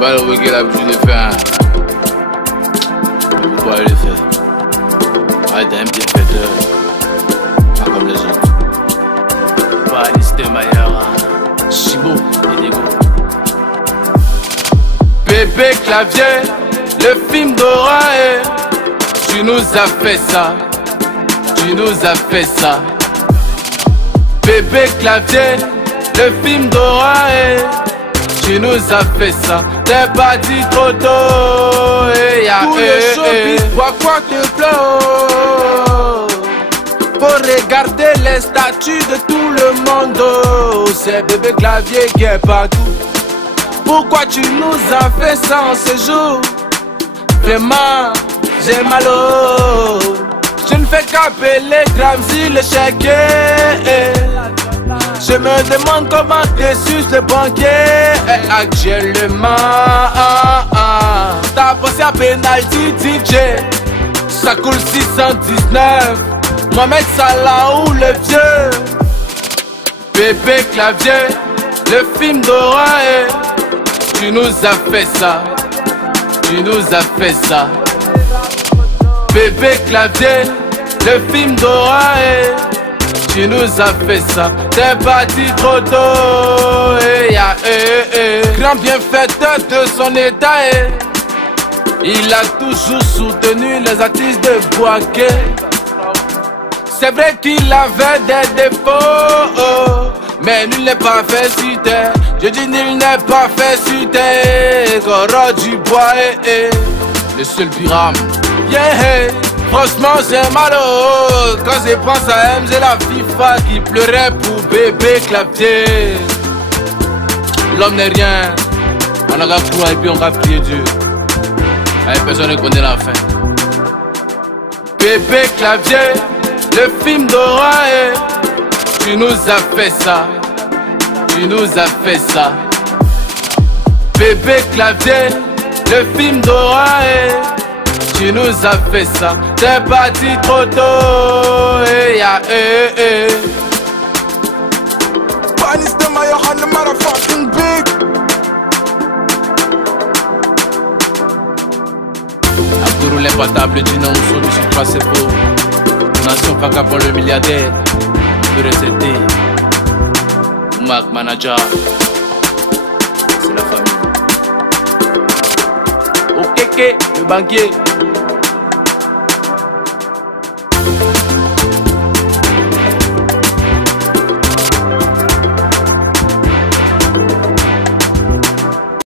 pas le reggae l'habitude de faire. Mais pourquoi le faire? Arrête, t'es un bienfaiteur. Pas comme les autres. Pas Alistair Mayara, Chibo et Lego. Bébé Clavier, le film d'Orae. Tu nous as fait ça. Tu nous as fait ça. Bébé Clavier, le film d'Orae. Tu nous as fait ça. T'es parti trop tôt. Pour le showbiz, pourquoi te pleures? Faut regarder les statuts de tout le monde. C'est Bébé Clavier qui est partout. Pourquoi tu nous as fait ça en ce jour? Vraiment, j'ai mal au. Je ne fais qu'appeler Gramsci le chéquier. Je me demande comment t'es sur le banquier. Actuellement, t'as passé à penalty DJ. Ça coule 619. Mohamed Salah ou le vieux. Bébé Clavier, le film d'Orae. Tu nous as fait ça. Tu nous as fait ça. Bébé Clavier, le film d'Orae. Tu nous as fait ça. T'es parti trop tôt. Grand bienfaiteur de son état. Il a toujours soutenu les artistes de Boaké. C'est vrai qu'il avait des défauts, mais nul n'est pas fait sur terre. Je dis nul n'est pas fait sur terre. Coro du bois, le seul Biram. Yeah, franchement c'est malheureux. Quand je pense à MZ la FIFA qui pleurait pour Bébé Clavier. L'homme n'est rien. On a qu'à croire et puis on va prier Dieu. Personne ne connaît la fin. Bébé Clavier, le film d'Orae. Tu nous as fait ça. Tu nous as fait ça. Bébé Clavier, le film d'Orae. Tu nous as fait ça. T'es parti trop tôt. Alistair Mayara, the motherfucking big. Abdourou l'imbattable du nom où je suis passé pour Nation Kaka pour le milliardaire. De recéter Mac Manager. C'est la famille. Ok, le banquier.